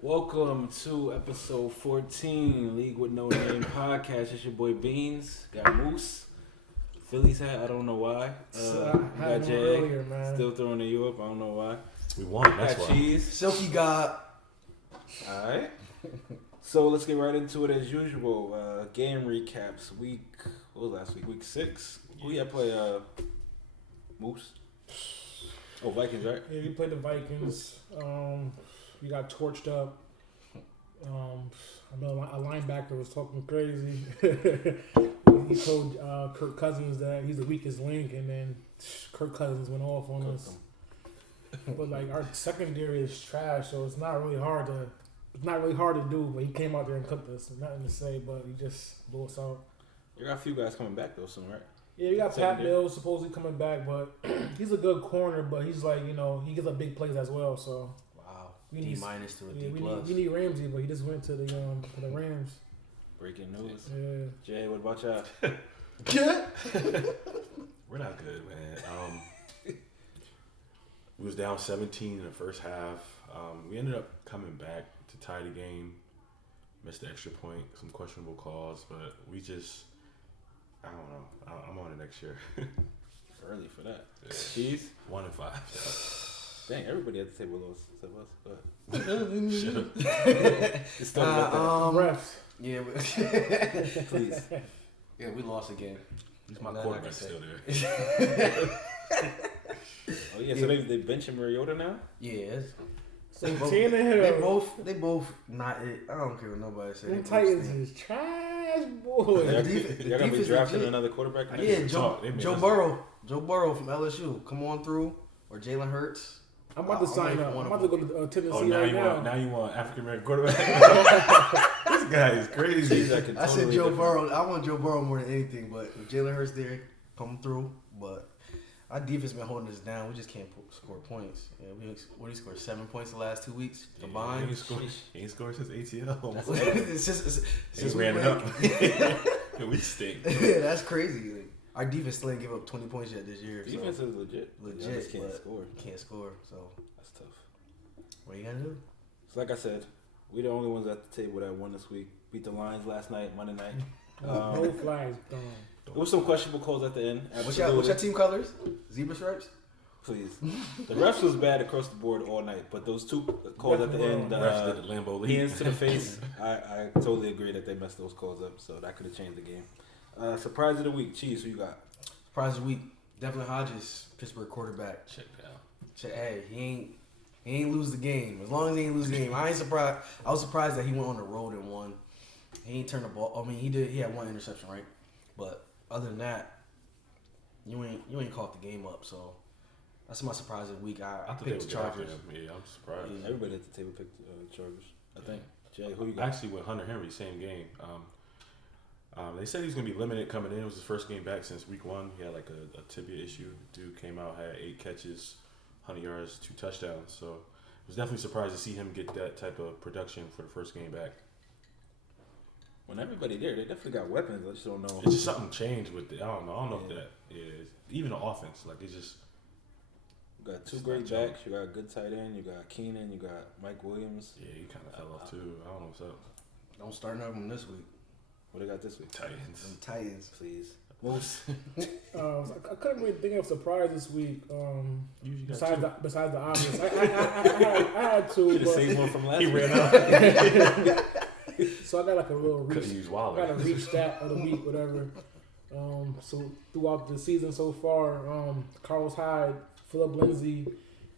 Welcome to episode 14, League with No Name podcast. It's your boy Beans. Got Moose. Phillies hat, I don't know why. Got Jay. Earlier, man. Still throwing you up, I don't know why. We won, that's Got why. Cheese. Silky God. Alright. So let's get right into it as usual. Game recaps. What was last week? Week 6. Who y'all play? Moose? Oh, Vikings, right? Yeah, we played the Vikings. We got torched up. I know a linebacker was talking crazy. He told Kirk Cousins that he's the weakest link, and then Kirk Cousins went off on us. But like our secondary is trash, so it's not really hard to do. But he came out there and cooked us. Nothing to say, but he just blew us out. You got a few guys coming back though soon, right? Yeah, we got Pat Mills supposedly coming back, but he's a good corner. But he's like, he gets up big plays as well. So Wow. We D need- minus to a yeah, D plus. we need Ramsey, but he just went to the Rams. Breaking news. Yeah. Jay, what about y'all? We're not good, man. We was down 17 in the first half. We ended up coming back to tie the game. Missed the extra point, some questionable calls, but we just, I don't know. I'm on it next year. Early for that. Yeah. Cheese? 1-5. Dang, everybody at the table lost except us. But Should've. it's still about Refs. Yeah, that. Please. yeah, we lost again. At least my Like I quarterback's said. still there. Oh yeah, so they benching Mariota now? Yeah, it's, So both- Tannehill. they both not it. I don't care what nobody says. Them Titans is trash, boy. Y'all defense- the y'all gonna be defense drafting legit. another quarterback? next Yeah, year? Joe Burrow from LSU, come on through, or Jalen Hurts. I'm about to I'm sign ready up. for one I'm of about to go to Tennessee Oh, now right you want African American quarterback? This guy is crazy. Seems like a I said totally Joe different- Burrow. I want Joe Burrow more than anything, but if Jalen Hurts there, come through. But our defense been holding us down. We just can't score points. Yeah, we scored 7 points the last 2 weeks He combined. ain't scored since ATL. It's just He's ran it up. Yeah, we stink. Yeah, that's crazy. Like, our defense still ain't give up 20 points yet this year. Defense So is legit. legit, Y'all just can't but score. Can't score. So That's tough. what you gonna do? So like I said, we the only ones at the table that won this week. Beat the Lions last night, Monday night. now. No flags thrown. There was some questionable calls at the end. What's Absolutely. your team colors? Zebra stripes? Please. The refs was bad across the board all night, but those two calls at the end, Refs did the Lambeau League. hands to the face, I totally agree that they messed those calls up, so that could have changed the game. Surprise of the week, Cheese, who you got? Surprise of the week. Definitely Hodges, Pittsburgh quarterback. Check it out. Hey, he ain't lose the game. As long as he ain't lose the game, I ain't surprised. I was surprised that he went on the road and won. He ain't turned the ball. I mean, he did. He had one interception, right? But other than that, you ain't caught the game up. So that's my surprise of the week. I thought they picked would the get after Chargers. him. Yeah, I'm surprised. Yeah. Everybody at the table picked Chargers, I think. Jay, who you got? Actually, with Hunter Henry, same game. They said he's going to be limited coming in. It was his first game back since week 1. He had like a tibia issue. Dude came out, had 8 catches, 100 yards, 2 touchdowns. So I was definitely surprised to see him get that type of production for the first game back. When everybody there, they definitely got weapons. I just don't know. It's just something changed with it. I don't know if that is. Even the offense, like it's just. You got two It's great not junk. backs. You got a good tight end. You got Keenan. You got Mike Williams. Yeah, he kind of fell off too. I don't know what's up. Don't start none of them this week. What they got this week? Titans. Them Titans. Please. Moose. I couldn't really think of a surprise this week. Usually got Besides the obvious, I had to. Should have But, saved one from last He week. ran out. so I got like a little reach. Couldn't use I Waller. got a reach stat of the week, whatever. So throughout the season so far, Carlos Hyde, Philip Lindsay,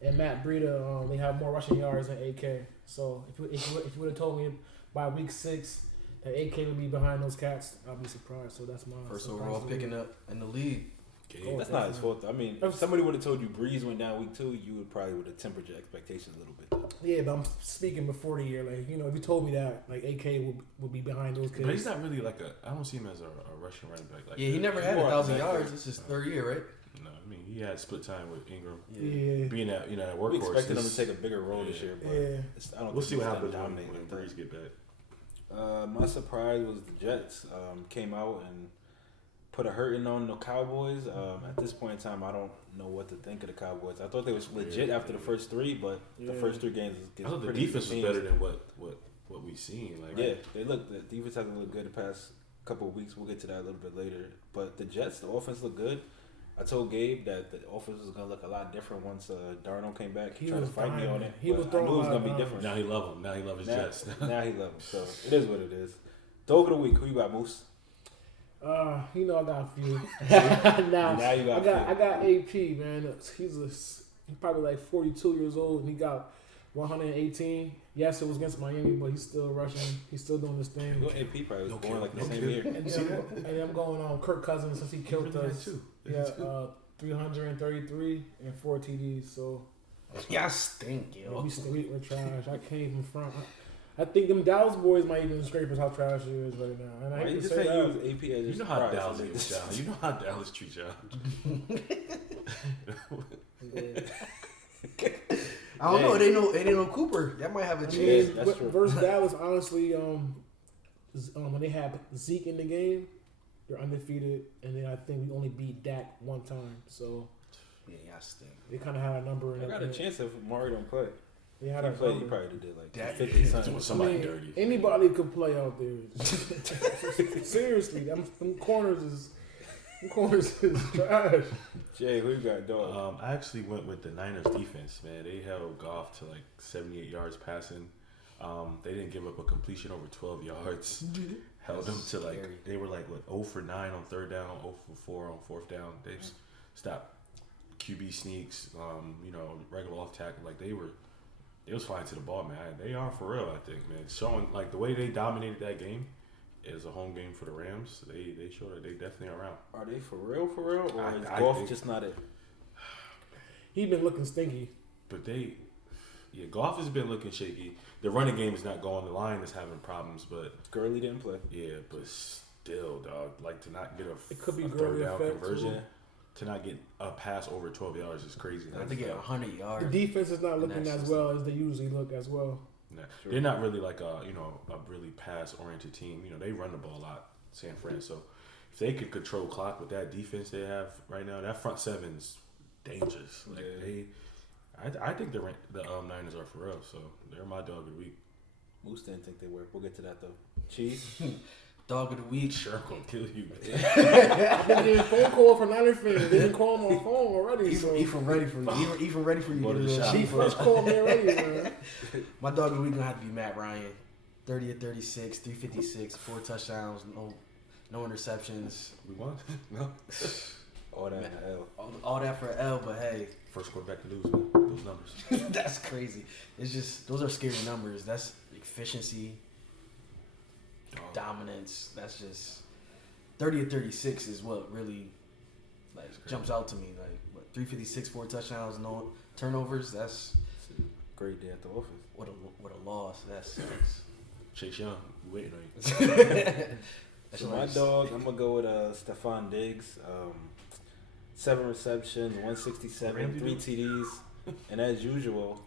and Matt Breida, they have more rushing yards than AK. So if you would have told me by week 6 that AK would be behind those cats, I'd be surprised. So that's my First surprise overall of the week. picking up in the league. Okay. That's not his fault. I mean, if somebody would have told you Breeze went down week 2, you would probably would have tempered your expectations a little bit. Yeah, but I'm speaking before the year. Like, if you told me that, like, AK would be behind those kids. But he's not really like I don't see him as a rushing running back. Like Yeah, he never had More 1,000 back yards. there. This is his third year, right? No, I mean he had split time with Ingram. Yeah. Being that that We workhorse. expected him to is- take a bigger role this year, but Yeah. I don't We'll think see what he's happens gonna when dominate like Breeze that. get back. My surprise was the Jets came out and put a hurting on the Cowboys. At this point in time, I don't know what to think of the Cowboys. I thought they was legit after the first three, but the first 3 games I thought the defense was better than what we've seen. Like, yeah, the defense hasn't looked good the past couple of weeks. We'll get to that a little bit later. But the Jets, the offense looked good. I told Gabe that the offense was gonna look a lot different once Darnold came back. He tried to fight me on it. He was I knew it was gonna be throwing different. now he love him. Now he love his Jets. Now he love him. So it is what it is. Dog of the week. Who you got, Moose? You know I got a few. Now you got. I got AP, man. He's probably like 42 years old, and he got 118. Yes, it was against Miami, but he's still rushing. He's still doing this thing. Your AP probably was born like the same year. And then I'm going on Kirk Cousins since he killed us. Yeah, 333 and 4 TDs. So Y'all stink, yo. we're trash. I can't even front. I think them Dallas boys might even scrape us how trash it is right now. And I hate to say that. AP as You know how Dallas treats y'all. You know how Dallas treats y'all. I don't know. It ain't no Cooper. That might have a chance. that's true. Versus Dallas, honestly, when they have Zeke in the game, they're undefeated, and then I think we only beat Dak one time. So Yeah, y'all stink. they kind of had a number in I got a chance if Mario don't play. They had He a played. He number. probably did like Dak 50 doing something. somebody dirty. Anybody could play out there. Seriously, them corners is trash. Jay, who you got, dog? I actually went with the Niners defense, man. They held Goff to like 78 yards passing. They didn't give up a completion over 12 yards. Held them to like, they were like, 0 for 9 on 3rd down, 0 for 4 on 4th down. They stopped QB sneaks, regular off tackle. Like they was flying to the ball, man. They are for real, I think, man. Showing like the way they dominated that game is a home game for the Rams. They showed that they definitely are around. Are they for real, or is I Goff think- just not it? He been looking stinky. But Goff has been looking shaky. The running game is not going. The line is having problems, but Gurley didn't play. yeah, but still, dog. Like to not get It could be a Gurley 3rd down effect, conversion, too. to not get a pass over 12 yards is crazy. I think get 100 The yards. defense is not And looking that's as just- well as they usually look as well. Nah, True. they're not really like a really pass oriented team. They run the ball a lot, San Fran. So if they could control clock with that defense they have right now, that front seven's dangerous. Like I think the Niners are for real. So they're my dog of the week. Moose didn't think they were. We'll get to that though. Cheese. Dog of the week. Sure, gonna kill you. I've been getting phone call from Niners fans. They've been calling my phone already. So Even ready for you. Even ready for you. Go to the Little shop. she sheep. first called me already, man. My dog of the week gonna have to be Matt Ryan. 30 of 36, 356, 4 touchdowns, no interceptions. We won. No. All that in the L. All that for L, but hey, First quarterback to lose, man. Those numbers. that's crazy. It's just those are scary numbers. That's efficiency, dominance. That's just 30 of 36 is what really jumps out to me. Like what 356, 4 touchdowns, no turnovers. That's Great day at the office. what a loss. That sucks. Chase Young, we waiting on you. That's So my nice. dog, I'm gonna go with Stephon Diggs. 7 receptions, 167, 3 TDs, and as usual,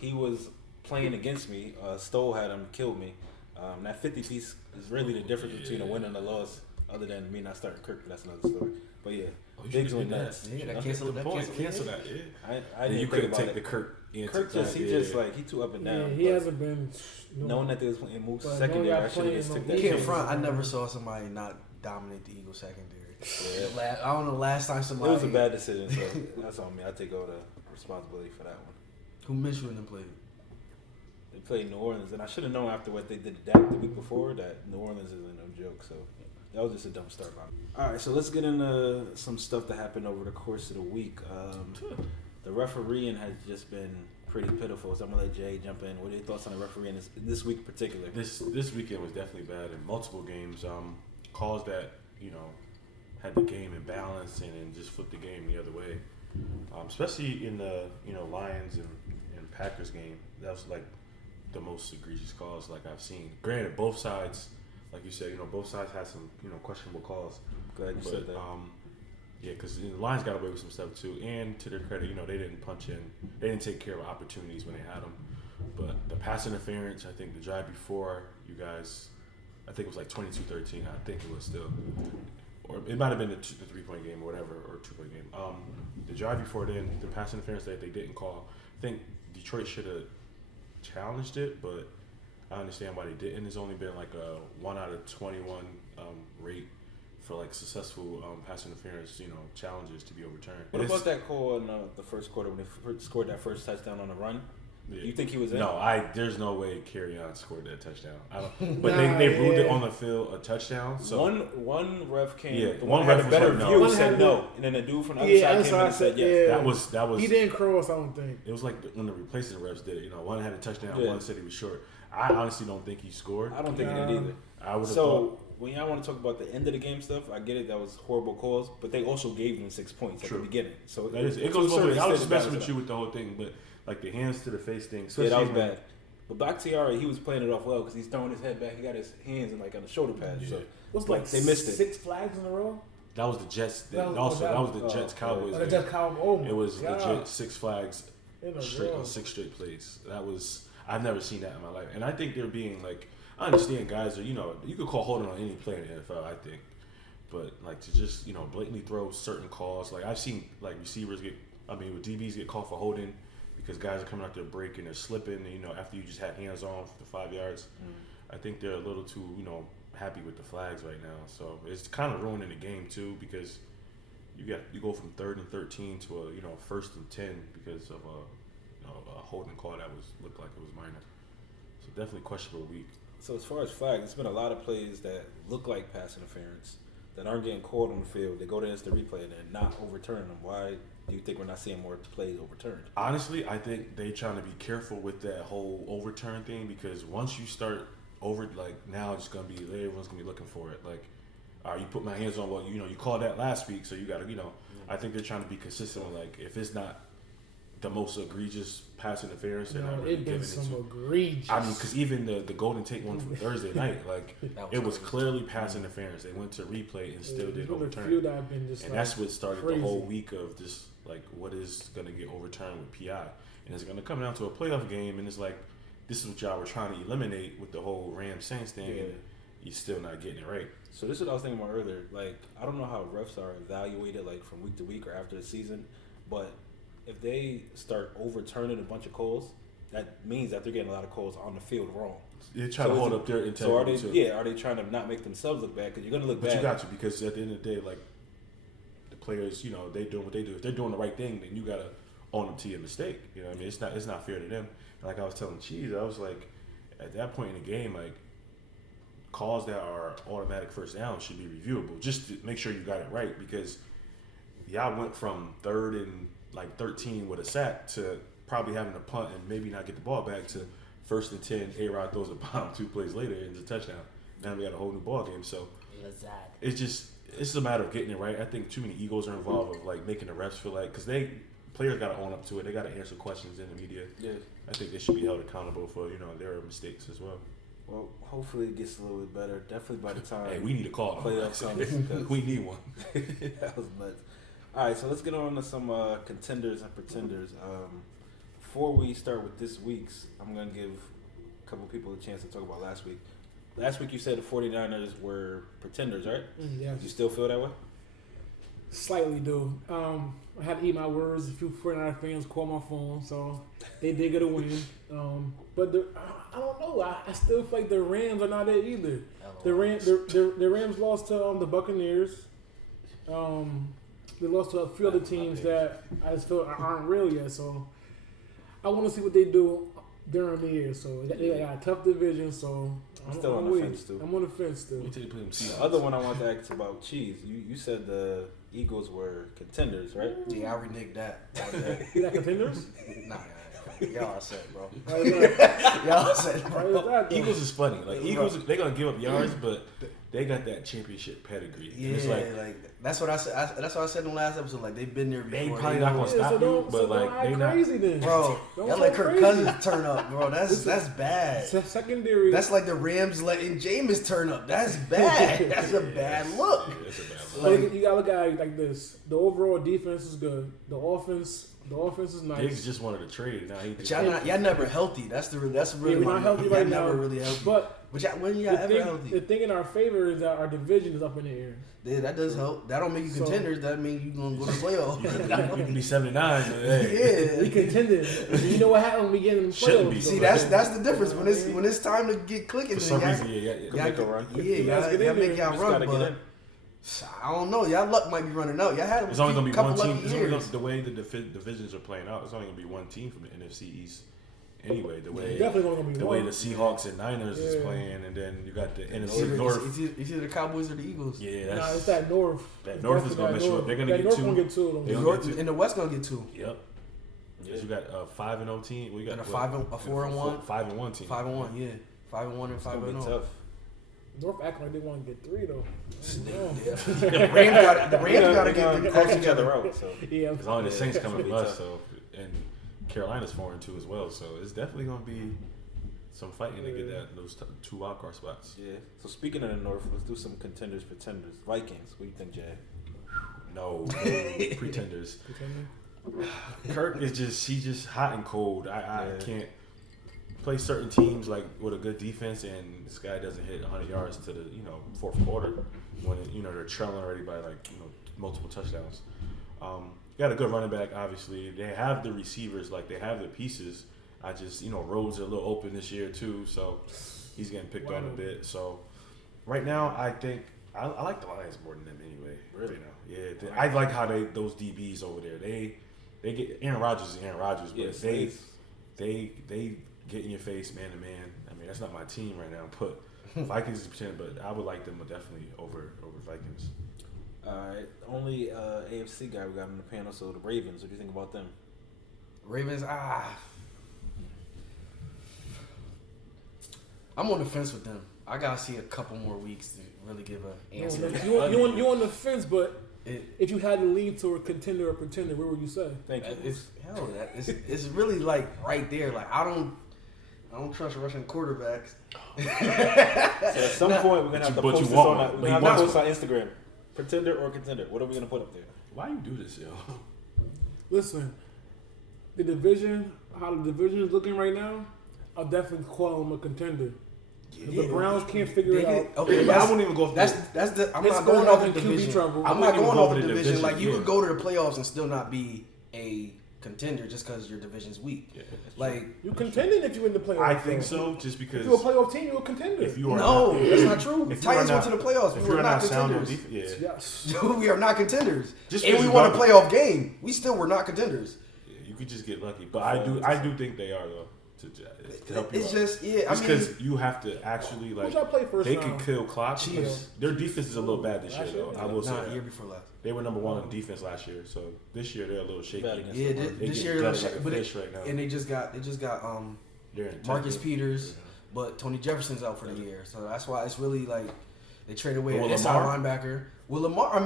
he was playing against me. Stoll had him, killed me. That 50 piece is really the difference between a win and a loss. Other than me not starting Kirk, but that's another story. But yeah, Diggs went nuts. Yeah, that canceled that. Cancel that. Yeah. I And didn't you think couldn't about take it. the Kirk. Kirk just he too up and Yeah, down. he but hasn't been. knowing that they was playing Moose But secondary, no, I should have just playing took no that. You can't chance. front. I never saw somebody not dominate the Eagles secondary. Yeah. I don't know last time It somebody. was a bad decision, so that's on me. I take all the responsibility for that one. Who Minshew and them played? They played New Orleans, and I should have known after what they did to Dak the week before that New Orleans isn't no joke. So that was just a dumb start by me. All right, so let's get into some stuff that happened over the course of the week. The refereeing has just been pretty pitiful. So I'm gonna let Jay jump in. What are your thoughts on the refereeing this week in particular? This weekend was definitely bad in multiple games. Calls that had the game in balance and then just flipped the game the other way. Especially in the Lions and Packers game, that was like the most egregious calls like I've seen. Granted, both sides, like you said, both sides had some questionable calls. Glad you said that. Yeah, because the Lions got away with some stuff too, and to their credit, they didn't punch in, they didn't take care of opportunities when they had them. But the pass interference, I think the drive before you guys, I think it was like 22-13. I think it was still, or it might have been the 3-point game or whatever, or 2-point game. The drive before then, the pass interference that they didn't call, I think Detroit should have challenged it, but I understand why they didn't. There's only been like a 1 out of 21 rate for like successful pass interference, challenges to be overturned. What about that call in the first quarter when they scored that first touchdown on the run? Yeah. You think he was in? No, there's no way Kerryon scored that touchdown. But they ruled it on the field a touchdown. So one ref came. Yeah, the one had ref a better was like, view no. said no, and then the dude from the other side came in and said yes. Yeah. That was. He didn't cross, I don't think. It was like when the replacing refs did it. One had a touchdown, Yeah. one said he was short. I honestly don't think he scored. I don't think he did either. I would have So thought. when y'all want to talk about the end of the game stuff, I get it. That was horrible calls, but they also gave them 6 points True. at the beginning. So That is, it to a goes both certain ways. I was just extent, messing it with you with the whole thing, but like the hands to the face thing. Yeah, that was especially bad. But Bakhtiari, he was playing it off well because he's throwing his head back. He got his hands in like on the shoulder pads. So What's like like they missed it. 6 flags in a row? That was the Jets. That was the Jets Cowboys. The game. Jets Cowboys. Oh my It was God. legit 6 flags In a straight row. on 6 straight plays. That was I've never seen that in my life, and I think they're being like I understand guys are you could call holding on any player in the NFL. I think, but like to just blatantly throw certain calls like I've seen like receivers with DBs get called for holding because guys are coming out their break and they're slipping. And, after you just had hands on for the 5 yards, I think they're a little too happy with the flags right now. So it's kind of ruining the game too because you go from 3rd and 13 to a 1st and 10 because of a holding call that looked like it was minor. So definitely questionable week. So as far as flags, there's been a lot of plays that look like pass interference that aren't getting called on the field. They go to instant replay and they're not overturning them. Why do you think we're not seeing more plays overturned? Honestly, I think they trying to be careful with that whole overturn thing because once you start now it's gonna be everyone's gonna be looking for it. Like, all right, you put my hands on. Well, you called that last week, so you gotta I think they're trying to be consistent with like if it's not the most egregious pass interference, they're not really It giving been it some to. egregious. I mean, because even the Golden Tate one from Thursday night, like it was clearly pass interference. They went to replay and still didn't overturn it. And that's what started the whole week of just like what is going to get overturned with PI, and it's going to come down to a playoff game, and it's like this is what y'all were trying to eliminate with the whole Rams Saints thing, and you're still not getting it right. So this is what I was thinking about earlier. Like I don't know how refs are evaluated like from week to week or after the season, but if they start overturning a bunch of calls, that means that they're getting a lot of calls on the field wrong. They're trying to hold up their integrity. So are they? Too. Yeah, are they trying to not make themselves look bad? Because you're going to look bad. But you got to because at the end of the day, like the players, they doing what they do. If they're doing the right thing, then you got to own them to your mistake. You know what I mean? It's not fair to them. And like I was telling Cheese, I was like, at that point in the game, like calls that are automatic first down should be reviewable just to make sure you got it right because y'all went from 3rd and 13 with a sack to probably having to punt and maybe not get the ball back to 1st and 10. A-Rod throws a bomb 2 plays later and it's a touchdown. Now we got a whole new ball game. So it's a matter of getting it right. I think too many egos are involved of like making the refs feel like because players got to own up to it. They got to answer questions in the media. Yeah, I think they should be held accountable for their mistakes as well. Well, hopefully it gets a little bit better. Definitely by the time. Hey, we need a call. Playoff comes. We need one. That was nuts. All right, so let's get on to some contenders and pretenders. Before we start with this week's, I'm going to give a couple people a chance to talk about last week. Last week you said the 49ers were pretenders, right? Yes. You still feel that way? Slightly do. I had to eat my words. A few 49er fans called my phone, so they did get a win. But I don't know. I still feel like the Rams are not it either. The Rams lost to the Buccaneers. They lost to a few other teams that I just feel aren't real yet. So I want to see what they do during the year. So they got a tough division. So I'm still on the fence too. I'm on the fence still. The other one I want to ask about Cheese. You said the Eagles were contenders, right? Yeah, I reneged that. You got contenders? Nah. Y'all said, bro. Y'all said, bro. Eagles is funny. Like Eagles, they're gonna give up yards, but they got that championship pedigree. Yeah, it's like that's what I said. That's what I said in the last episode. Like they've been there before. They probably not gonna stop you, but like they not crazy then. Bro, y'all let Kirk Cousins turn up, bro. That's bad. Secondary. That's like the Rams letting Jameis turn up. That's bad. That's a bad look. It's a bad look. Like, you gotta look at it like this. The overall defense is good. The offense, The offense is nice. Diggs just wanted to trade. Now he But just y'all never healthy. That's really we're not healthy right now. Never really healthy. But when y'all ever healthy? the thing in our favor is that our division is up in the air. Yeah, that does help. That don't make you contenders. That means you gonna go to the playoffs. you can be 79. But hey. We contended. You know what happened when we get in the Shouldn't playoffs? be. See, that's the difference. When it's time to get clicking, For some then reason, Make a run. y'all make y'all run, but I don't know. Y'all luck might be running out. Y'all had It's only gonna be couple one team. lucky It's only years. the way the divisions are playing out. It's only gonna be one team from the NFC East. Anyway, the way Definitely gonna be the one. way the Seahawks and Niners is playing, and then you got the It's NFC either, North. it's either the Cowboys or the Eagles. Yeah, Nah, that's it's that North. that It's North is definitely gonna mess you that up. They're North. gonna That get North two. gonna get two of them. They're gonna North, get two. and the West gonna get two. Yep. Yes, you got a 5-0 team. We got And a what? 4-1. 5-1 team. 5-1, yeah. 5-1 and It's gonna be 5-0. tough. North act like they want to get three though. The Rams gotta get close each together. other out. So Yeah. As long as the Saints it's coming gonna with be us, tough. so and Carolina's 4-2 as well, so it's definitely gonna be some fighting to get those two wildcard spots. yeah. So speaking of the North, let's do some contenders, pretenders. Vikings. What do you think, Jay? No, pretenders. Pretending. Kirk is he's just hot and cold. I Yeah. can't play certain teams like with a good defense, and this guy doesn't hit 100 yards to the fourth quarter when they're trailing already by multiple touchdowns. Got a good running back, obviously. They have the receivers, like they have the pieces. I just Rhodes are a little open this year too, so he's getting picked on a bit. So right now, I think I like the Lions more than them anyway. Really? Yeah. I like how those DBs over there. They get Aaron Rodgers is Aaron Rodgers, but Yes, they get in your face man to man. I mean, that's not my team right now, but Vikings is pretending. But I would like them definitely over Vikings. All right. Only AFC guy we got on the panel. So the Ravens. What do you think about them? Ravens, I'm on the fence with them. I gotta see a couple more weeks to really give an answer. You on the fence, but It- if you had to lead to a contender or pretender, where would you say? Thank you. It's really like right there. Like I don't trust Russian quarterbacks. So at some point, we're gonna have to but you post this want on. one. We're But gonna you have to want post on Instagram. Pretender or contender? What are we gonna put up there? Why you do this, yo? Listen, the division, how the division is looking right now, I'll definitely call them a contender. If the Browns can't figure it out. Okay, But I wouldn't even go. I'm It's not going going off in the QB division. trouble. I'm I not wouldn't going even off go the to the division. Like you division, could go to the playoffs and still not be a contender just because your division's weak. Yeah, Like You contending if you in the playoffs. I think though. so, just If because you're a playoff team, you're a contender. if you are no, not, that's not true. if you Titans are went to the playoffs. if We you're were not not sound on contenders. defense, yeah. Yes. We are not contenders. Just And because we you won a got- playoff game. We still were not contenders. Yeah, you could just get lucky, but I do think they are though to help you It's out. just I mean, because you have to actually Who'd like y'all play first they round? can kill clock. Chiefs. because Their defense is a little bad this year Last year? though. I will say not that. year before last. They were number one in defense last year, so this year they're a little shaky. Bad against Yeah, the They this get year, gutted like a but fish right now. and they just got They're in Marcus tenth. Peters, but Tony Jefferson's out for the year, so that's why it's really like they traded away But an will inside Lamar? linebacker. Well, Lamar,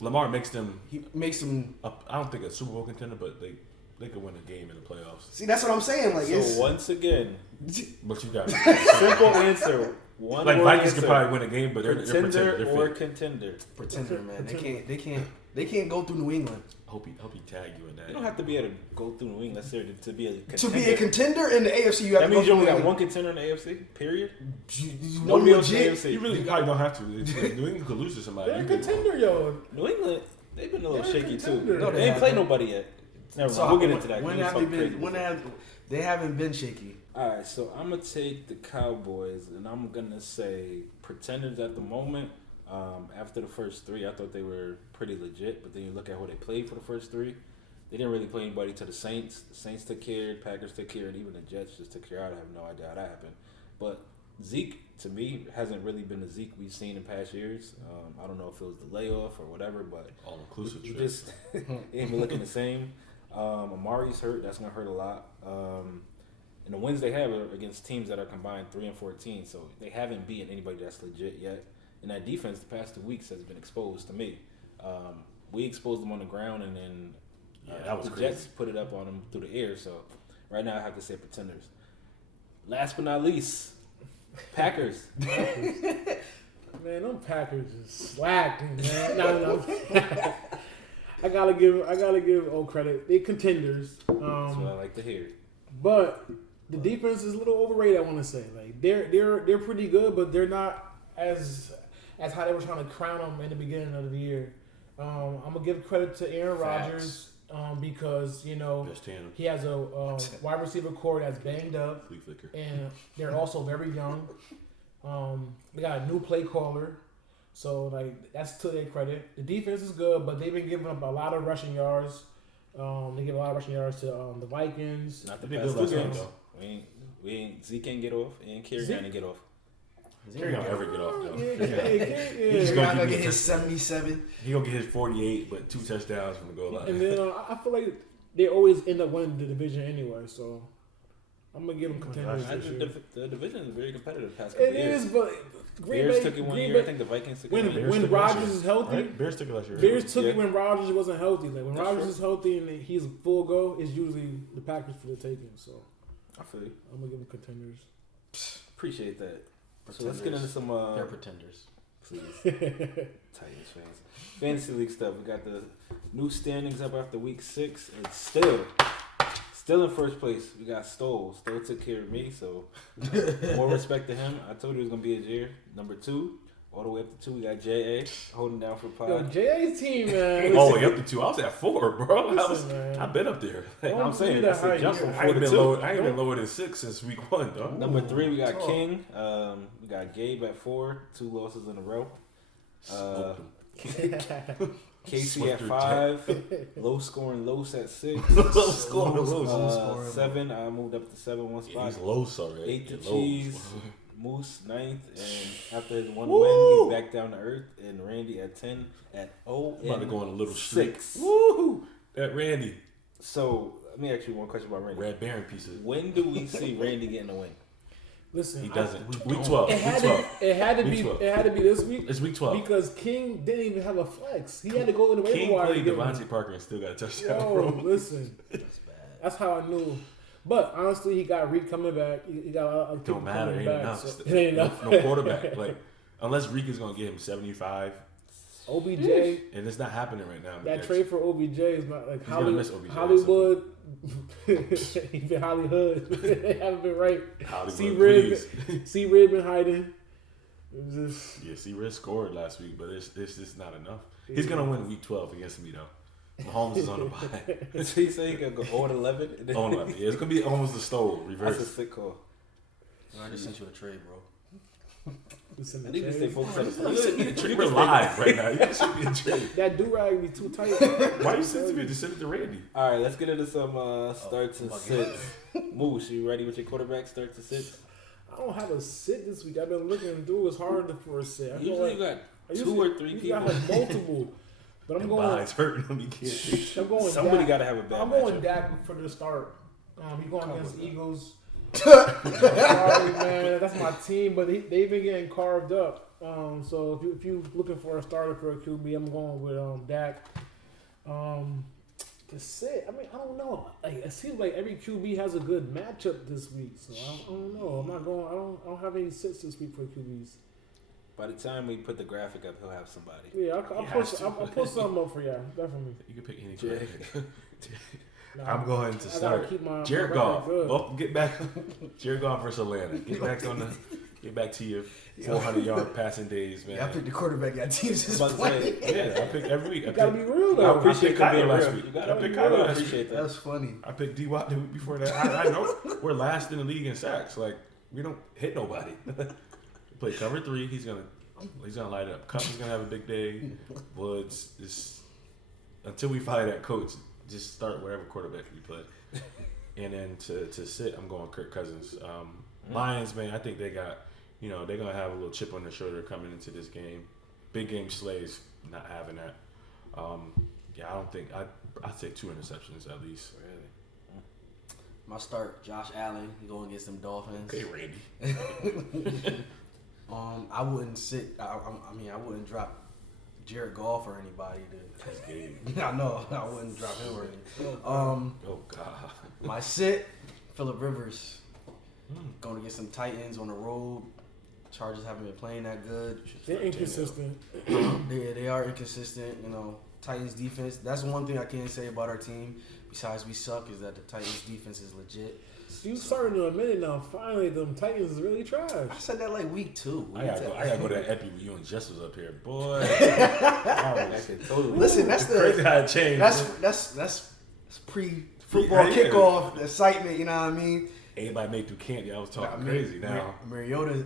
Lamar makes them. he makes them. I don't think a Super Bowl contender, but they could win a game in the playoffs. See, that's what I'm saying. Like it's So once again, But you got simple answer. One like word Vikings answer. could probably win a game, but they're Pretender they're or fake. contender. pretender, man. They can't go through New England Hope he tagged you in that. You don't have to be able to go through New England necessarily to be a contender. to be a contender in the AFC. You have That to means go you only through got New one contender in the AFC. Period. England. Nobody One else in the legit. AFC. You really probably don't have to. New England could lose to somebody. They're a You could- contender, yo. New England, they've been a little They're a shaky too. contender. No, They they ain't played haven't. nobody yet. Never So mind. We'll get into that. When We'll have talk they crazy been? When before. have they haven't been shaky? All right, so I'm gonna take the Cowboys, and I'm gonna say pretenders at the moment. After the first three, I thought they were pretty legit, but then you look at who they played for the first three. They didn't really play anybody to the Saints. The Saints took care, Packers took care, and even the Jets just took care. I have no idea how that happened. But Zeke, to me, hasn't really been the Zeke we've seen in past years. I don't know if it was the layoff or whatever, but all inclusive. you just ain't been looking the same. Amari's hurt. That's gonna hurt a lot. And the wins they have are against teams that are combined 3-14, so they haven't beaten anybody that's legit yet. And that defense the past 2 weeks has been exposed to me. We exposed them on the ground, and then that was the crazy. Jets put it up on them through the air. So right now I have to say pretenders. Last but not least, Packers. Man, them Packers is slacking, man. No. I gotta give old credit. They contenders. That's what I like to hear. But the defense is a little overrated. I want to say like they're pretty good, but they're not as how they were trying to crown them in the beginning of the year. I'm gonna give credit to Aaron Rodgers because he has a wide receiver core that's banged up, and they're also very young. They got a new play caller, so like that's to their credit. The defense is good, but they've been giving up a lot of rushing yards. They give a lot of rushing yards to the Vikings. Not the best two games though. We ain't Zeke can't get off, and Kerry gonna get off. Kerry gonna ever get off though. He's gonna get his 77. He gonna get his 48, but 2 touchdowns from the goal line. And then I feel like they always end up winning the division anyway, so I'm gonna give them contenders. The division is very competitive past couple years. It is, but Bears took it one year. I think the Vikings took it when Rodgers is healthy. Right? Bears took it last year. Bears took it when Rodgers wasn't healthy. Like when Rodgers is healthy and he's full go, it's usually the package for the taking. So I feel you. I'm gonna give them contenders. Appreciate that. So let's get into some. They're pretenders. Please. Titans fans. Fantasy League stuff. We got the new standings up after week 6, and still in first place. We got Stoll. Stoll took care of me, so more respect to him. I told you it was gonna be a year. Number 2, all the way up to 2, we got JA holding down for pod. Yo, JA's team, man. Oh, way up to 2. I was at 4, bro. Listen, I've been up there. Like, I'm saying that's a jump from I 4 ain't to been 2. lower. I ain't been lower than 6 since week 1, dog. Number 3, we got King. We got Gabe at 4, 2 losses in a row. Casey at 5, low scoring Los at 6. Low scoring Los. 7, I moved up to 7 one spot. He's low, sorry. 8 to Cheese. Moose 9th, and after his one win, he's back down to earth. And Randy at 10 at 0 about to go on a little streak. 6. Woo! That Randy. So let me ask you one question about Randy. Red Baron pieces. When do we see Randy getting a win? Listen, He doesn't. Week 12. It had to be this week. It's week 12. Because King didn't even have a flex. He had to go in the waiver King wire. played Devontae Parker and still got a touchdown. Yo, listen, that's how I knew. But honestly, he got Reed coming back. He got a lot of people Don't matter. coming Ain't back. enough. So it ain't enough. No quarterback. Like unless Reek is gonna get him 75. OBJ. And it's not happening right now. That trade for OBJ is not like gonna miss OBJ Hollywood. He's been Hollywood. They haven't been right. Hollywood, C. Red been hiding. It was just Yeah, C. Red scored last week, but it's just not enough. He's gonna win week 12 against me though. Mahomes is on the bye. So he said he could go 0-11? 0-11. Yeah, it's gonna be almost the stole That's reverse. a sick call. I just sent you a trade, bro. I need to stay focused on the You sent me the trade. We're live right now. You sent me a trade. that do-rag be too tight. Why you send it to me? Just send it to Randy. All right, let's get into some starts and sits. Moose, you ready with your quarterback starts and sits? I don't have a sit this week. I've been looking through. It's hard for a sit. I feel Usually like you got I 2 or 3 usually I people. have multiple. But I'm And going. By's hurting him. You can't. I'm going. Somebody Dak. got to have a bad I'm going matchup. Dak for the start. He's going against with that. Eagles. Sorry, man. That's my team, but they've been getting carved up. So if you looking for a starter for a QB, I'm going with Dak. To sit, I mean, I don't know. Like it seems like every QB has a good matchup this week, so I don't know. I'm not going. I don't have any sits this week for QBs. By the time we put the graphic up, he'll have somebody. Yeah, I'll put something up for y'all, definitely. You can pick any Jared. quarterback. Nah, I'm going to I gotta start. keep my Jared record Goff. good. Well, get back. Jared Goff versus Atlanta. Get back to your 400-yard passing days, man. Yeah, I picked the quarterback. Got teams this About to say, point. Yeah, I pick every week. You gotta be real though. I appreciate Kyler last week. You gotta I picked be Kyler real. last Appreciate week. that. That's funny. I picked D-Watt the week before that. I know we're last in the league in sacks. Like we don't hit nobody. We play cover 3. He's gonna light it up. Cup is gonna have a big day. Woods is until we find that coach. Just start whatever quarterback we play. And then to sit, I'm going Kirk Cousins. Lions, man, I think they got, they're going to have a little chip on their shoulder coming into this game. Big game Slays not having that. I don't think, I'd say 2 interceptions at least. Really? My start, Josh Allen going against them Dolphins. Okay, Randy. I wouldn't sit. I wouldn't drop Jared Goff or anybody. That's game. I know. I wouldn't drop him or anything. Oh, God. My sit, Phillip Rivers. Going to get some Titans on the road. Chargers haven't been playing that good. They're inconsistent. They are inconsistent. Titans defense. That's one thing I can say about our team. Besides we suck, is that the Titans defense is legit. You starting to admit it now. Finally, them Titans is really trash. I said that like week 2. I gotta go to that epic when you and Jess was up here, boy. Totally. Listen, that's the crazy how it changed. That's pre-football kickoff excitement. You know what I mean? Everybody made through camp. I was talking crazy now. Mariota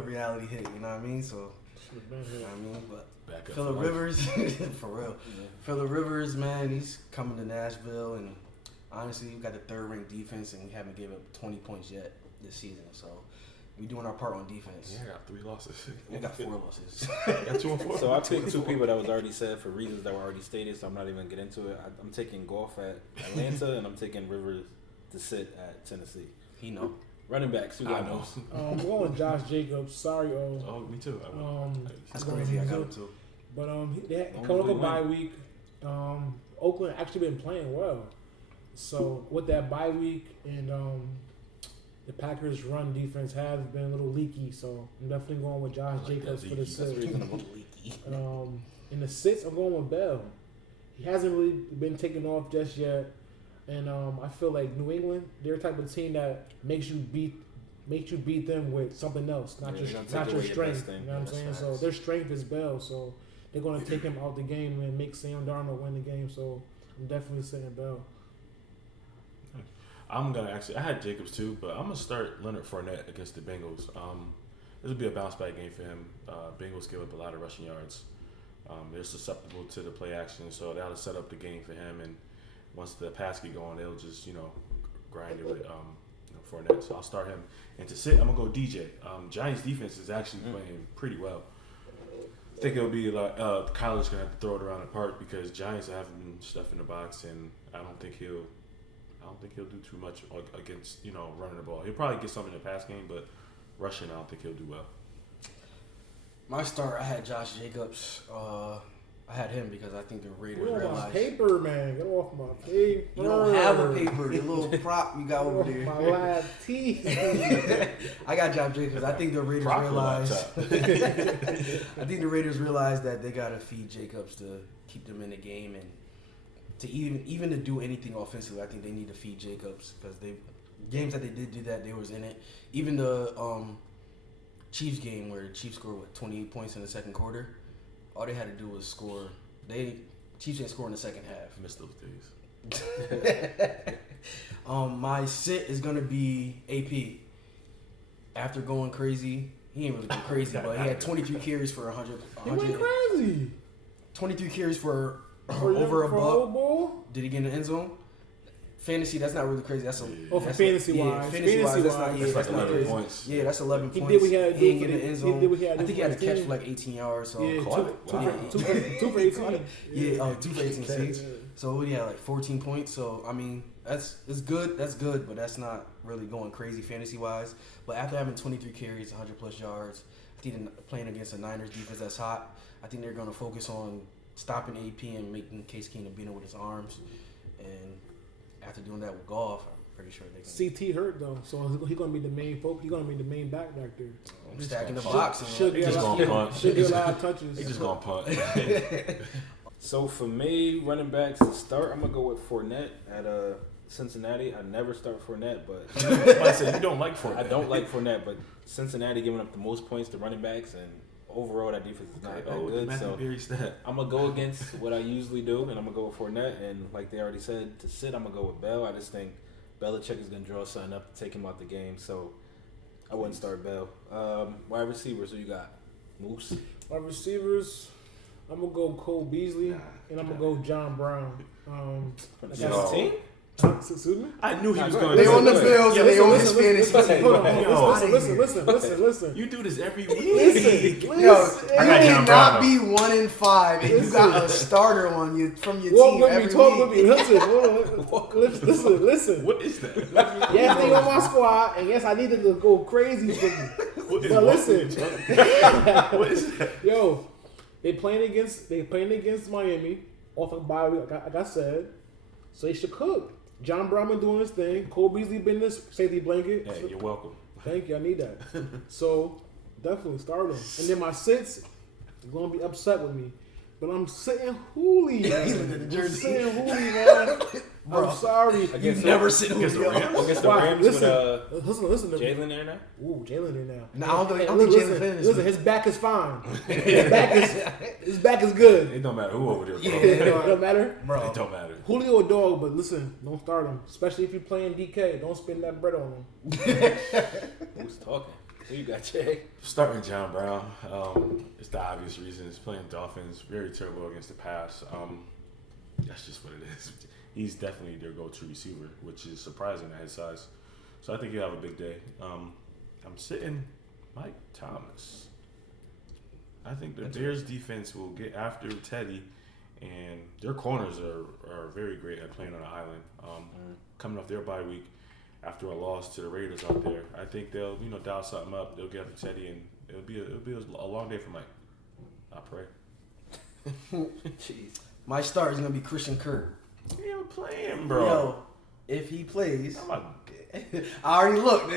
reality hit. You know what I mean? So, you know what I mean, but Phillip Rivers, for real. Yeah. Phillip Rivers, man, he's coming to Nashville, and honestly, we got the third-ranked defense, and we haven't given up 20 points yet this season. So, we doing our part on defense. Yeah, I got 3 losses. I got 4 losses. Got 2 and 4. So I picked 2 people that was already said for reasons that were already stated. So I'm not even gonna get into it. I'm taking Goff at Atlanta, and I'm taking Rivers to sit at Tennessee. He know. Running backs, who got know. most? I'm going with Josh Jacobs. Sorry, Oh, me too. That's crazy. I got him too. But they coming up a bye week. Oakland actually been playing well. So with that bye week and the Packers' run defense has been a little leaky. So I'm definitely going with Josh Jacobs for the sit. In the sits, I'm going with Bell. He hasn't really been taken off just yet. And I feel like New England, they're the type of team that makes you beat them with something else, not your strength. You know what I'm saying? So their strength is Bell. So they're going to take him out the game and make Sam Darnold win the game. So I'm definitely saying Bell. I'm gonna I had Jacobs too, but I'm gonna start Leonard Fournette against the Bengals. This will be a bounce back game for him. Bengals give up a lot of rushing yards. They're susceptible to the play action, so that'll set up the game for him. And once the pass get going, they'll just grind it with Fournette. So I'll start him. And to sit, I'm gonna go DJ. Giants defense is actually playing pretty well. I think it'll be like Kyler's gonna have to throw it around the park because Giants are having stuff in the box, and I don't think he'll do too much against running the ball. He'll probably get something in the pass game, but rushing, I don't think he'll do well. My start, I had Josh Jacobs. I had him because I think the Raiders Get off realized. my paper, man. Get off my paper. You don't have a paper. The little prop you got over there. My live teeth. I got Josh Jacobs. I think the Raiders realized. I think the Raiders realized that they gotta feed Jacobs to keep them in the game, and to even to do anything offensively. I think they need to feed Jacobs because games that they did do that, they was in it. Even the Chiefs game where the Chiefs scored 28 points in the second quarter. All they had to do was score. Chiefs didn't score in the second half. I miss those days. My sit is gonna be AP. After going crazy, he ain't really go crazy, but he had 23 carries for 100. He went crazy. 23 carries for over a buck. Did he get in the end zone? Fantasy, that's not really crazy. That's fantasy wise. Fantasy wise, that's not 11 points. Yeah, that's 11 points. He did what he had to do. He didn't get in the end zone. I think he had a catch team. for like 18 yards. So yeah, two for 18. Yeah, 2 for 18 seats. So he had like 14 points. So I mean, it's good. That's good, but that's not really going crazy fantasy wise. But after having 23 carries, 100 plus yards, I think playing against a Niners defense that's hot, I think they're going to focus on stopping AP and making Case Keenum beat him with his arms. And after doing that with Goff, I'm pretty sure they can. CT hurt though, so he's gonna be the main focus. He's gonna be the main back there. I'm stacking the box. Should get a lot of touches. He's just gonna punt. So for me, running backs to start, I'm gonna go with Fournette at Cincinnati. I never start Fournette, but I said you don't like Fournette. I don't like Fournette, but Cincinnati giving up the most points to running backs, and overall that defense is not that good. So I'm gonna go against what I usually do, and I'm gonna go with Fournette. And like they already said, to sit, I'm gonna go with Bell. I just think Belichick is gonna draw something up to take him out the game, so I wouldn't start Bell. Wide receivers, who you got? Moose. Wide receivers, I'm gonna go Cole Beasley, and I'm gonna go John Brown. Team? Excuse me? I knew he was going. They on the Bills and they on his fantasy. Listen. You do this every week. Listen. Yo, you cannot be 1-5 and you got a starter on you from your team every week. Talk with me. Listen. What is that? Yes, they on my squad, and yes, I needed to go crazy for you. But listen. What is that? Yo, they playing against Miami off of bye week, like I said, so they should cook. John Brown been doing his thing. Cole Beasley been this safety blanket. Hey, you're welcome. Thank you. I need that. So definitely start him. And then my sits are gonna be upset with me. But I'm sitting Hooley. Looking at the I'm jersey. sitting Hooley, man. Bro, I'm sorry. You never sit Against the Rams? Against the Why? Rams Listen with to me. Jalen there now? Ooh, Jalen in now. No, I don't think Listen, Jalen playing this listen, week. his back is fine. His back is good. It don't matter who over there, bro. It don't matter. Bro, It don't matter. Julio a dog, but listen, don't start him. Especially if you're playing DK. Don't spend that bread on him. Who's talking? Who you got, Jay? Starting John Brown. It's the obvious reason. It's playing Dolphins. Very terrible against the pass. That's just what it is. He's definitely their go-to receiver, which is surprising at his size. So I think he'll have a big day. I'm sitting Mike Thomas. I think the Bears defense will get after Teddy, and their corners are very great at playing on an island. Coming off their bye week after a loss to the Raiders out there, I think they'll dial something up. They'll get after Teddy, and it'll be a long day for Mike. I pray. Jeez. my start is gonna be Christian Kirk. He ain't playing, bro. Yo, if he plays, I'm about- I already looked.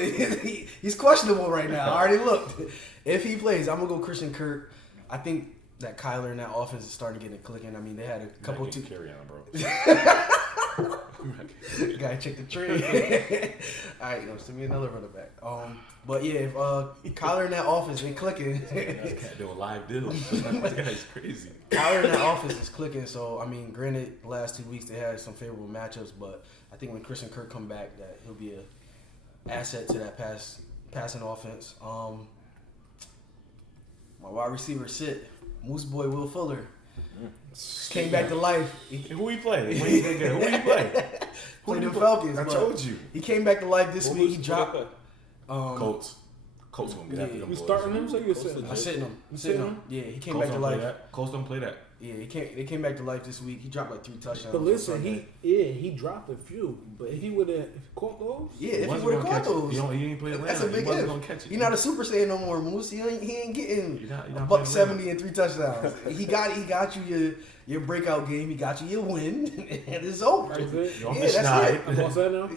He's questionable right now. I already looked. If he plays, I'm gonna go Christian Kirk. I think that Kyler and that offense is starting to get it clicking. I mean, they had a couple You're not two. getting carry on, bro. Gotta check the trade. All right, send me another running back. But yeah, if Kyler and that offense ain't clicking, Cat doing live deals. That guy's crazy. Kyler and that offense is clicking. So I mean, granted, the last 2 weeks they had some favorable matchups, but I think when Christian Kirk come back, that he'll be a asset to that passing offense. My wide receiver sit Moose Boy Will Fuller came back to life. Who he play? Who he play? Played the Falcons. I but told you. He came back to life this week. He dropped. Colts. Colts gonna get after them You boys. starting him, so you're sitting. I'm sitting him. You Sitting sitting him. Yeah, he came Colts back to don't play life. that. Colts don't play that. Yeah, they came back to life this week. He dropped like 3 touchdowns. But on listen, Sunday. he dropped a few. But if he would have caught those, Yeah, if he wasn't would have gonna caught catch it. those, He ain't play Atlanta. that's a big He wasn't if. gonna catch it. He's not a Super Saiyan no more, Moose. He ain't getting You're not a playing buck 70 and 3 touchdowns. he got you your breakout game. He got you your win, and it's over. that's it. You're on Yeah, the that's schneid. it. I'm all set now.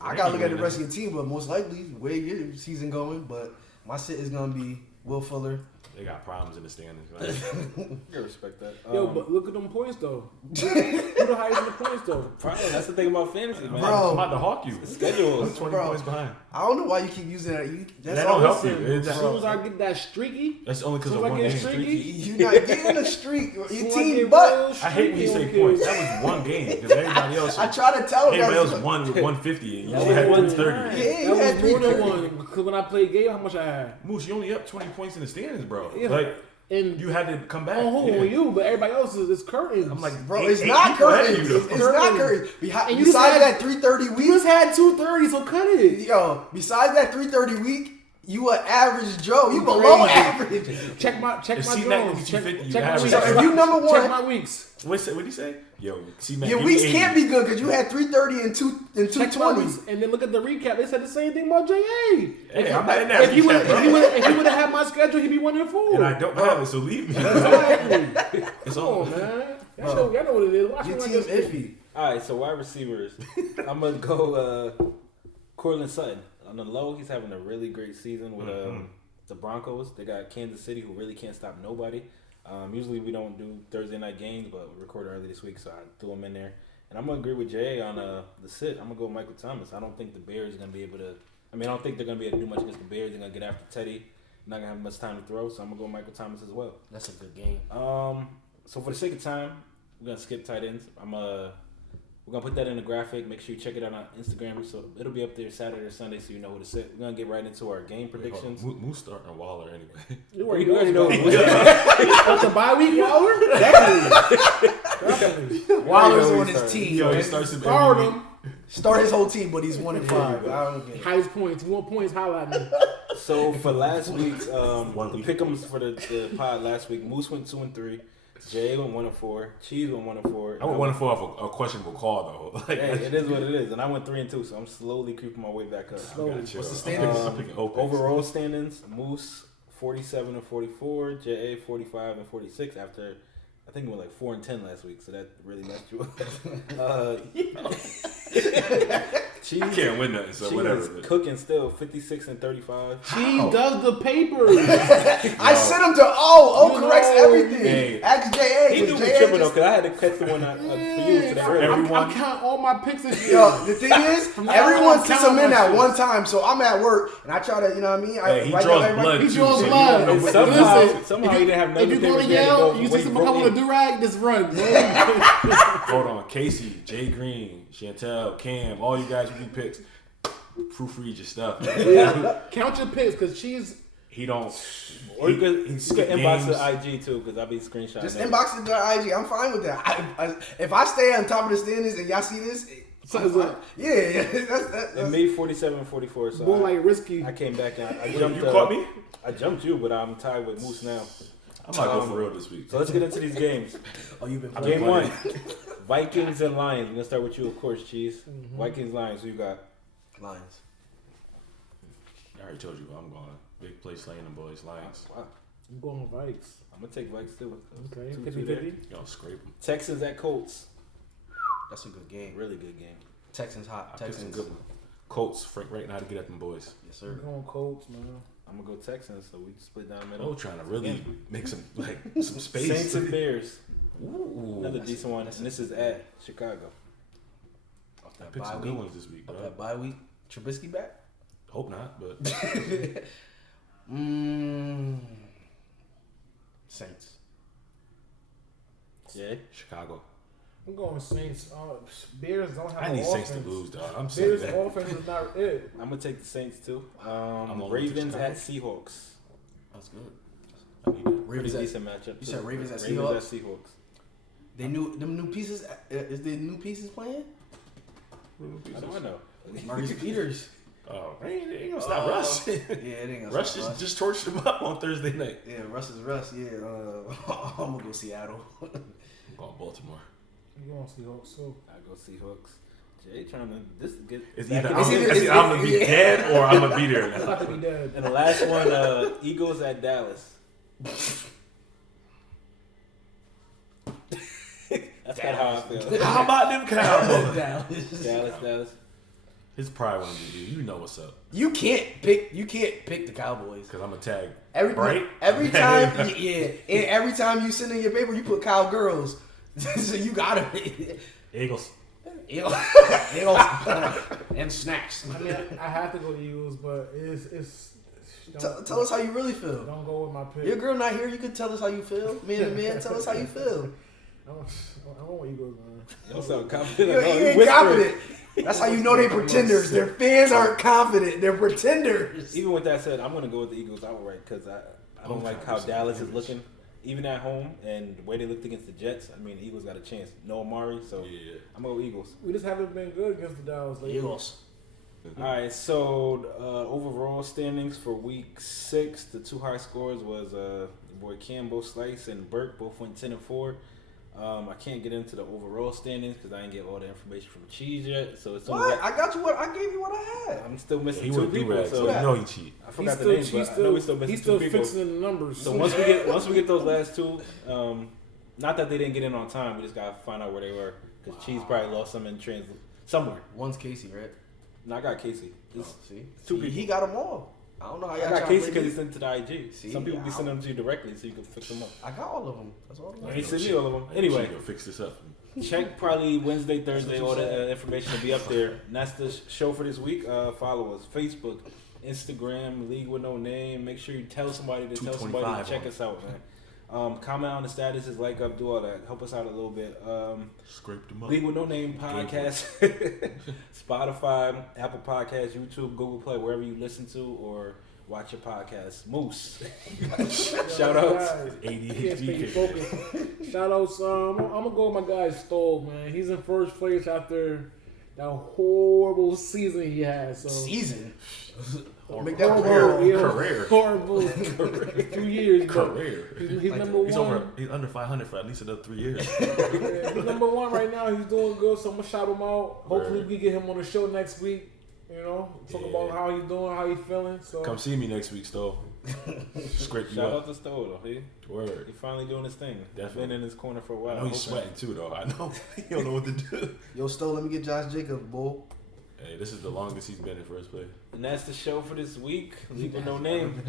I gotta look at the rest of your team, but most likely where your season going. But my sit is gonna be Will Fuller. They got problems in the standings. Man. I respect that. Yo, but look at them points though. Who the highest in the points though? Problem, that's the thing about fantasy, man. Bro. I'm about to hawk you. Schedule. I'm 20 Bro. points behind. I don't know why you keep using that. That's That all. don't help Listen, you. as soon as I get that streaky, That's only because Soon of as I one get game. streaky, You're not getting a streak. Your soon as I team, get but real I hate when you say streaky, points. okay. That was one game because everybody else. I try to tell him Everybody else that. won with 150 and you That only had was one 230. time. Yeah, you that had was more than 330. one. Because when I played game, how much I had? Moose, you only up 20 points in the standings, bro. Yeah. Like And you had to come back. on who? Yeah. On you, but everybody else is curtains. I'm like, Bro, eight- it's eight not people ahead of curtains. you, It's though. not curtains. And you Besides just had- that 330 you week, just had 230, so cut it. yo, besides that 330 week, you an average Joe. You below Crazy. average. Check my If C-Mac Jones. would be Check 250, you my average. weeks. So if you number one- check my weeks. What'd he say? Yo, C-Mac, Your give me weeks 80. can't be good because you had 330 and Check my 220s. weeks. And then look at the recap. They said the same thing about JA. Hey, I'm not in that If he would recap, bro. have had my schedule, he'd be 1-4. And I don't have it, so leave me. Exactly. It's Come all. on, man. Bro. Y'all know what it is. Watch Your me like team's this. iffy. All right, so wide receivers. I'm gonna go Cortland Sutton on the low. He's having a really great season with the Broncos. They got Kansas City, who really can't stop nobody. Usually we don't do Thursday night games, but we recorded early this week, so I threw him in there. And I'm gonna agree with Jay on the sit. I'm gonna go with Michael Thomas. I don't think the Bears are gonna be able to. I mean, I don't think they're gonna be able to do much against the Bears. They're gonna get after Teddy. Not gonna have much time to throw, so I'm gonna go with Michael Thomas as well. That's a good game. So for the sake of time, we're gonna skip tight ends. We're gonna put that in the graphic. Make sure you check it out on Instagram. So it'll be up there Saturday or Sunday, so you know who to sit. We're gonna get right into our game predictions. Moose starting Waller anyway. You already You already know. That's a bye week, Waller? Definitely. Waller's know on he his started. team. Yo, he man. starts him Start every week. him. Start his whole team, but he's 1-5. I don't get it. Highest points. You want points, holla at me. So for last week's the week. pick'ems for the pod last week, Moose went 2-3, Jay went 1-4, Cheese went 1-4. I went 1-4 off a questionable call though. Like, Hey, it is what it is, and I went 3-2, so I'm slowly creeping my way back up. Slowly. What's the standings? I'm picking open. Overall standings: Moose 47-44, Jay 45-46. After I think we went like 4-10 last week, so that really messed you up. Cheese, I can't win nothing, so she whatever. is cooking still, 56 and 35. She does the papers. I sent him to O corrects everything. Hey. Ask J.A. He knew me J.A. tripping though, just- because I had to catch the one for you today. For I'm everyone. counting all my picks this year. Yo, the thing is, now everyone on, sends count them in my at shit. one time, so I'm at work and I try to, you know what I mean? Hey, he write draws down blood, He too, draws so you blood. don't know what- Somehow if he didn't have If you go to Yale, you see someone come on a do-rag, just run. Hold on, Casey, Jay Green, Chantel, Cam, all you guys who do picks, proofread your stuff. Man. Count your picks, because He don't. Or you could inbox games. the IG too, because I'll be screenshotting. Just it. inbox it to IG. I'm fine with that. If I stay on top of the standings and y'all see this, Something's up. yeah. It made 47-44, so More like risky. I came back and I You jumped. caught me? I jumped you, but I'm tied with Moose now. I might go for real this week. So let's get into these games. Oh, you've been Game funny. 1, Vikings and Lions. We're gonna start with you, of course, Cheese. Vikings, Lions. Who you got? Lions. I already told you I'm going. Big play slaying them boys. Lions. Wow. I'm going with Vikes. I'm gonna take Vikes too. Okay, 2-2 there. 50-50. Y'all scrape them. Texans at Colts. That's a good game. Really good game. Texans hot. I picked some Texans. good one. Colts, Frank right now to get at them boys. Yes, sir. I'm going Colts, man. I'm gonna go Texans, so we split down the Oh, middle. trying to really make some some space. Saints and Bears. Ooh. Another decent one. And this is at Chicago. Off I that picked bye some good week. ones this week, Off bro. that bye week. Trubisky back? Hope not, but Saints. Yeah. Chicago. I'm going Saints. Bears don't have I an need offense. Saints to lose, dog. I'm saying Bears' that. offense is not it. I'm gonna take the Saints too. going with Ravens Chicago. at Seahawks. That's good. I need that. Pretty Ravens at, decent matchup. you too. said Ravens at Ravens at Seahawks. they knew them new pieces. Is the new pieces playing? How do I know? Marcus Peters. Oh, ain't gonna stop Russ. Yeah, it ain't gonna Russ stop Russ. just torched him up on Thursday night. Yeah, Russ is Russ. Yeah, I'm gonna go Seattle. I'm going Baltimore. I'm going Seahawks, too. I go Seahawks. Jay trying to get. It's back either in I'm, the- either- I'm gonna be yeah. dead or I'm gonna be there I'm now. about to be dead. And the last one, Eagles at Dallas. That's kind of how I feel. How about them Cowboys? Dallas. His pride won't be you. You know what's up. You can't pick the Cowboys. Because I'm gonna tag Every Bright. every time, yeah, and every time you send in your paper, you put Cowgirls. So you gotta Eagles. Eagles and snacks. I mean, I have to go to Eagles, but it's Tell us how you really feel. Don't go with my pick. Your girl not here. You can tell us how you feel. Man to man, tell us how you feel. I don't want Eagles, man. You don't sound confident. You at all. ain't whispering. confident. That's how you know they pretenders. Their fans aren't confident. They're pretenders. Even with that said, I'm going to go with the Eagles outright because I don't like how Dallas is looking. Even at home and the way they looked against the Jets, I mean, the Eagles got a chance. No Amari, so Yeah. I'm going to go Eagles. We just haven't been good against the Dallas lately. Eagles. All right, so overall standings for week 6, the two high scores was your boy Campbell Slice and Burke both went 10-4. I can't get into the overall standings because I didn't get all the information from Cheese yet. So it's What? I got you. What I gave you what I had. I'm still missing He two would do people. that, So so you know he cheat. I He's forgot the still, names, but I know we still missing he's still two people. fixing the numbers. So once we get those last two, not that they didn't get in on time, we just gotta find out where they were because Cheese probably lost them in transit somewhere. One's Casey, right? No, I got Casey. Oh, It's- see, two See, people. he got them all. I don't know how I y'all got trying Casey to because he play sent it to the IG. See, Some people be yeah, sending them to you directly so you can fix them up. I got all of them. That's all. He sent me all of them. Anyway, Go fix this up. check probably Wednesday, Thursday. All the information will be up there. And that's the show for this week. Follow us Facebook, Instagram, League with No Name. Make sure you tell somebody to tell somebody to 225 check on. us out, man. Comment on the statuses, like up, do all that. Help us out a little bit. Scrape them up. League with No Name podcast, Spotify, Apple Podcasts, YouTube, Google Play, wherever you listen to or watch your podcast. Moose. Shout outs. Can't stay ADHD. focused. Shout outs. I'm gonna go with my guy Stoll, man. He's in first place after that horrible season he had. So Season. Make that career. horrible 2 years. but Career. He's number He's one. he's under 500 for at least another 3 years. Yeah, he's number one right now. He's doing good, so I'm gonna shout him out. Hopefully, Word. we get him on the show next week. You know, talk Yeah. about how he's doing, how he's feeling. So Come see me next week, Stowe. Scrape you Shout out up. to Stowe, though. He Word. finally doing his thing. Definitely. Been in his corner for a I while. know he's Hoping- sweating too, though. I know he don't know what to do. Yo, Stoll, let me get Josh Jacobs, bull. Hey, this is the longest he's been in first place. And that's the show for this week. Leave with no name.